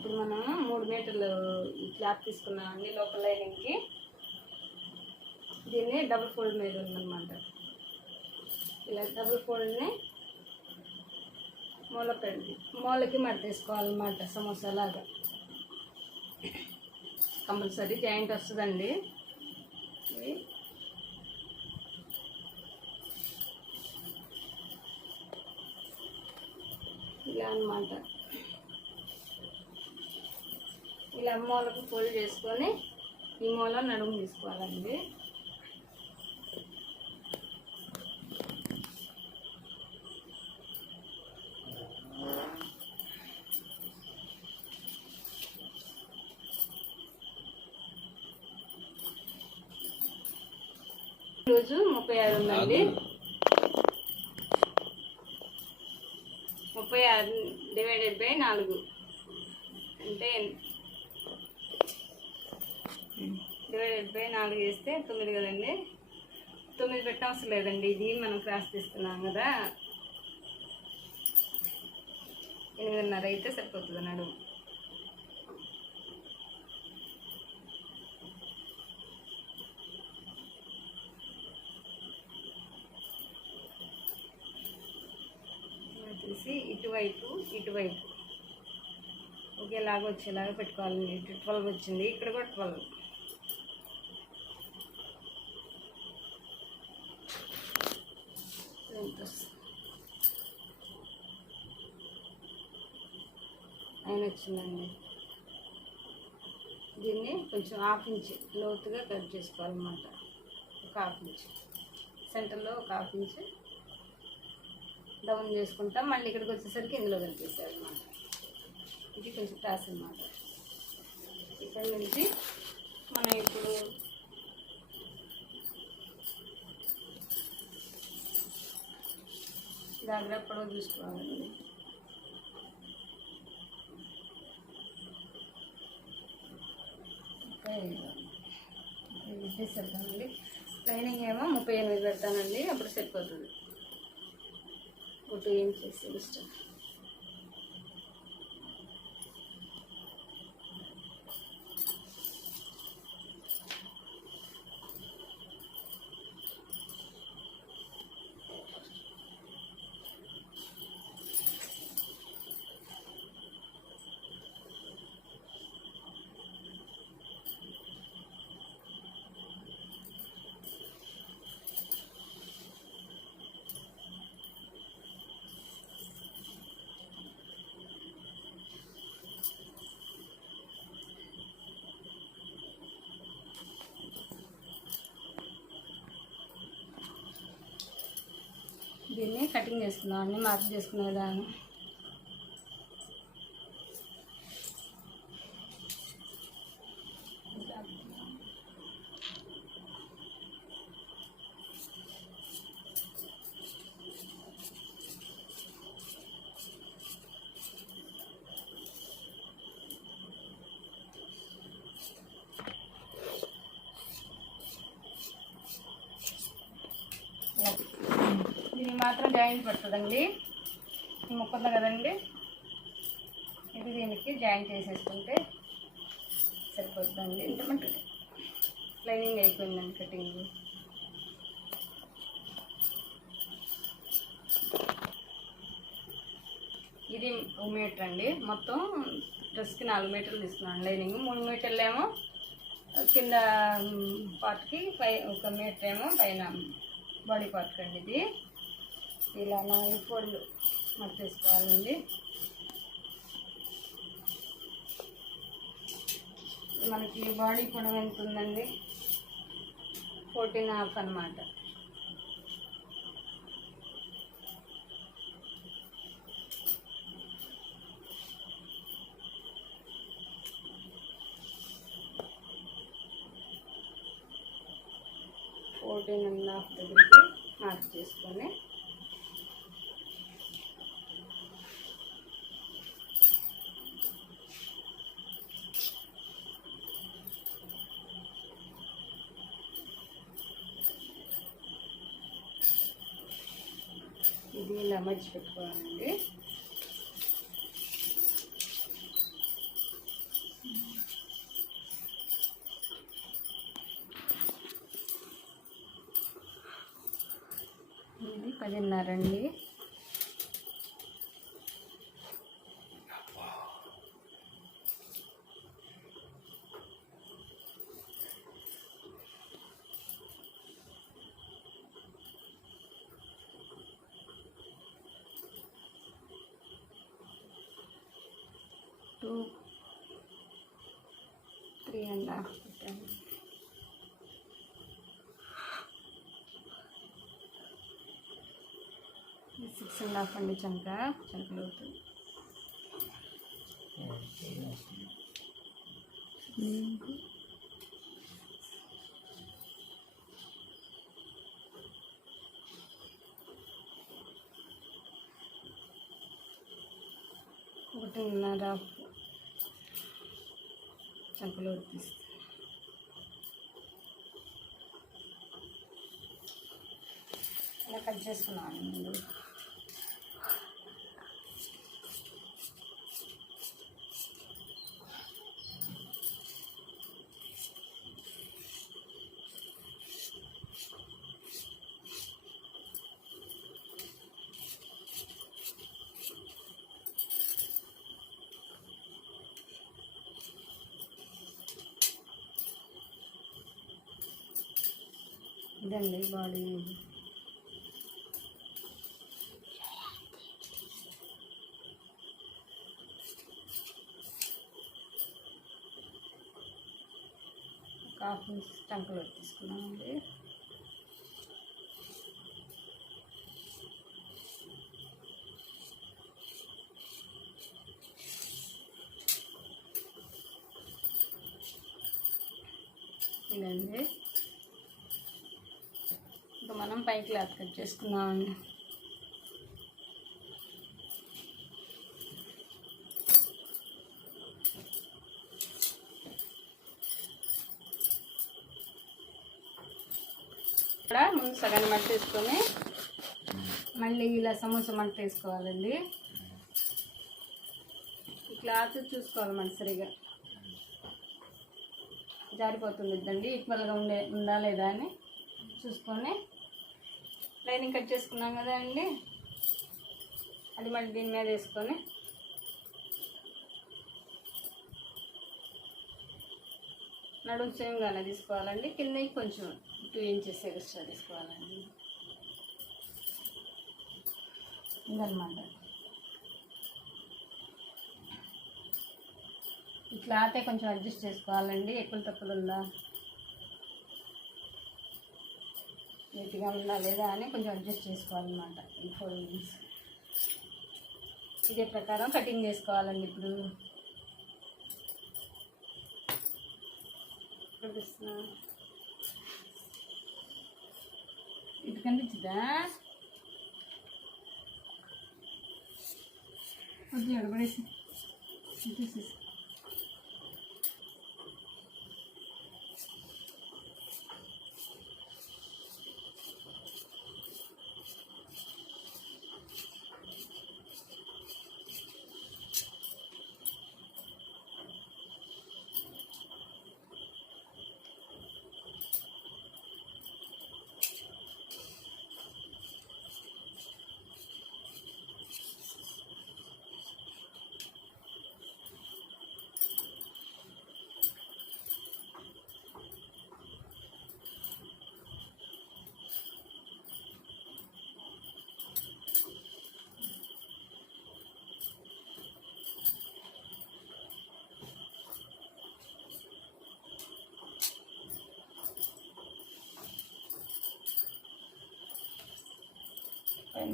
ఇప్పుడు మనం మూడు మీటర్లు ఈ క్లాత్ తీసుకున్నామండి లోపల లైనింగ్కి. దీన్ని డబుల్ ఫోల్డ్ మీద ఉందన్నమాట. ఇలా డబుల్ ఫోల్డ్ని మూల పెట్టి మూలకి మట్టి తీసుకోవాలన్నమాట సమోసా లాగా. కంపల్సరీ జాయింట్ వస్తుందండి. ఇలా అనమాట ఇలా మూలకు ఫోల్డ్ చేసుకొని ఈ మూల నడుము తీసుకోవాలండి. రోజు ముప్పై ఆరు ఉందండి. ముప్పై ఆరు డివైడెడ్ బై నాలుగు. అంటే డివైడెడ్ డెబ్బై నాలుగు వేస్తే తొమ్మిది కదండి. తొమ్మిది పెట్టవసరం లేదండి. ఇది మనం క్రాస్ తీస్తున్నాం కదా. ఎనిమిదిన్నర అయితే సరిపోతుంది నడుము ఇలా ఇటువైపు ఇటువైపు. ఒకేలాగా వచ్చేలాగా పెట్టుకోవాలండి ఇటు ట్వెల్వ్ వచ్చింది. ఇక్కడ కూడా ట్వెల్వ్. ఆయన వచ్చిందండి దీన్ని కొంచెం హాఫ్ ఇంచ్ లోతుగా కట్ చేసుకోవాలన్నమాట. ఒక హాఫ్ ఇంచ్. సెంటర్లో ఒక హాఫ్ ఇంచ్ డౌన్ చేసుకుంటాం మళ్ళీ ఇక్కడికి వచ్చేసరికి ఇందులో కలిపేసారు అనమాట ఇది కొంచెం క్రాస్ అనమాట ఇక్కడ నుంచి మనం ఇప్పుడు జాగ్రత్తగా పొడవు చూసుకోవాలండి పెట్టేసేద్దామండి లైనింగ్ ఏమో ముప్పై ఎనిమిది పెడతానండి అప్పుడు సరిపోతుంది. ఒక టూ ఇంచెస్ ఇష్టం దీన్ని కటింగ్ చేసుకుందాం. అన్ని మార్క్ చేసుకునే విధానం ఇలా. దీనికి మాత్రం జాయింట్ పడుతుందండి. ఈ ముక్క ఉంది కదండి. ఇది దీనికి జాయింట్ చేసేసుకుంటే సరిపోతుందండి. ఇంత లైనింగ్ అయిపోయిందండి కటింగ్. ఇది ఒక మీటర్ అండి. మొత్తం డ్రెస్కి నాలుగు మీటర్లు తీసుకున్నాను. లైనింగ్ మూడు మీటర్లు ఏమో. కింద పార్ట్కి పై ఒక మీటర్ ఏమో పైన బాడీ పార్ట్ అండి ఇది. ఇలా నాలుగు ఫోల్డ్ మట్టేసుకోవాలండి. మనకి బాడీ పొడవు ఎంత ఉందండి ఫోర్టీన్ హాఫ్ అనమాట ఫోర్టీన్ అండ్ హాఫ్ దగ్గరికి మార్క్ చేసుకొని దీన్ని అమర్చి పెట్టుకోవాలండి. ఇది పదిన్నరండి టూ త్రీ అండ్ హాఫ్ పెట్టాను. సిక్స్ అండ్ హాఫ్ అండి చంక. చంకలు అవుతుంది ఒకటిన్నర చంకలో తీస్తాను ఇలా కట్ చేసుకున్నాను ముందు. ఇదండి బాడీ ఒక హాఫ్ ఇంచ్ టంకలు తీసుకున్నామండి ఇదండి ఇంకా మనం పై క్లాత్ కట్ చేసుకుందామండి. ఇక్కడ ముందు సగం మట్టి తీసుకొని మళ్ళీ ఇలా సమోసా మంట వేసుకోవాలండి. ఈ క్లాత్ చూసుకోవాలి మన సరిగా. జారిపోతుంది ఈక్వల్గా ఉండే ఉందా లేదా అని చూసుకొని లైనింగ్ కట్ చేసుకున్నాం కదా అండి. అది మళ్ళీ దీని మీద వేసుకొని. నడుము సేమ్గానే తీసుకోవాలండి. కిందకి కొంచెం టూ ఇంచెస్ ఎక్స్ట్రా తీసుకోవాలండి. ఇదన్నమాట. ఈ క్లాతే కొంచెం అడ్జస్ట్ చేసుకోవాలండి. ఎక్కువ తప్పులు ఉందా నీట్గా ఉందా లేదా అని కొంచెం అడ్జస్ట్ చేసుకోవాలన్నమాట ఈ ఫోల్డింగ్స్ ఇదే ప్రకారం కటింగ్ చేసుకోవాలండి ఇప్పుడు. చూపిస్తున్నా ఇది కనిపించదా? కొద్దిగా అడబడేసి చూసేసి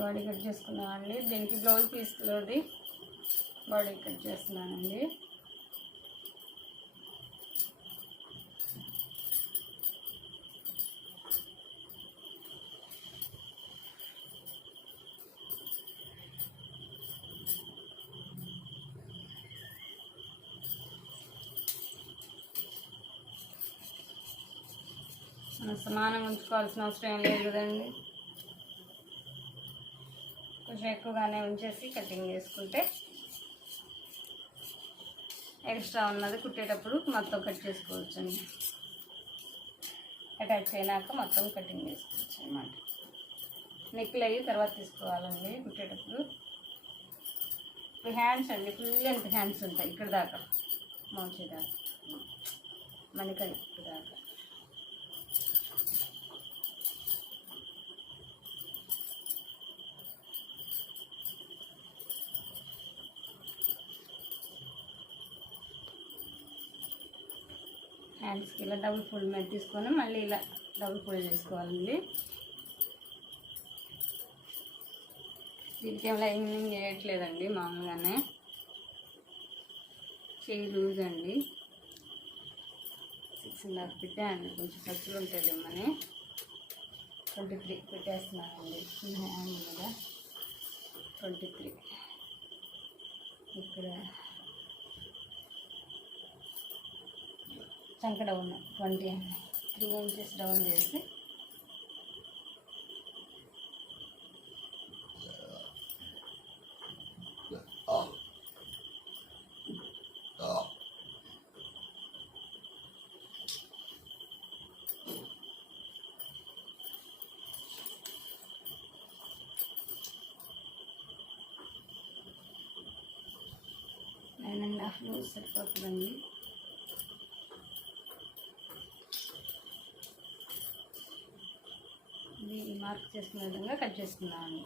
బాడీ కట్ చేసుకున్నామండి దీనికి బ్లౌజ్ పీస్లోది బాడీ కట్ చేస్తున్నానండి. సమానంగా ఉంచుకోవాల్సిన అవసరం ఏం లేదు కదండి. కొంచెం ఎక్కువగానే ఉంచేసి కటింగ్ చేసుకుంటే ఎక్స్ట్రా ఉన్నది కుట్టేటప్పుడు మొత్తం కట్ చేసుకోవచ్చు అండి అటాచ్ అయినాక మొత్తం కటింగ్ చేసుకోవచ్చు అనమాట నెక్లు అయ్యి తర్వాత తీసుకోవాలండి కుట్టేటప్పుడు. ఇప్పుడు హ్యాండ్స్ అండి ఫుల్ ఎంత హ్యాండ్స్ ఉంటాయి ఇక్కడ దాకా మంచిదాకా దాకా మనకని ఇక్కడ దాకా. హ్యాండ్స్కి ఇలా డబుల్ ఫోల్డ్ మీద తీసుకొని మళ్ళీ ఇలా డబుల్ ఫోల్డ్ చేసుకోవాలండి. దీనికి ఏం లైనింగ్ చేయట్లేదండి మామూలుగానే. చేయి లూజ్ అండి. సిక్స్ అండ్ హాఫ్ పెట్టాను కొంచెం ఖర్చులు ఉంటుంది ఇమ్మని ట్వంటీ త్రీ పెట్టేస్తున్నానండి హ్యాండ్ మీద. Twenty three. ఇక్కడ చంక down twenty three inches down చేసి నైన్ అండ్ హాఫ్ సరిపోతుందండి ఇది మార్క్ చేసుకునే విధంగా కట్ చేసుకున్నాను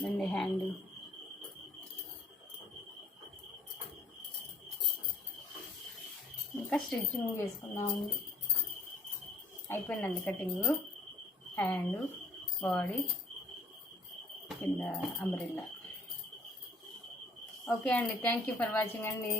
అండి హ్యాండిల్ ఇంకా స్టిచ్చింగ్ చేసుకున్నామండి అయిపోయిందండి కటింగ్. హ్యాండ్ బాడీ కింద అంబ్రెల్లా. ఓకే అండి థ్యాంక్ యూ ఫర్ వాచింగ్ అండి.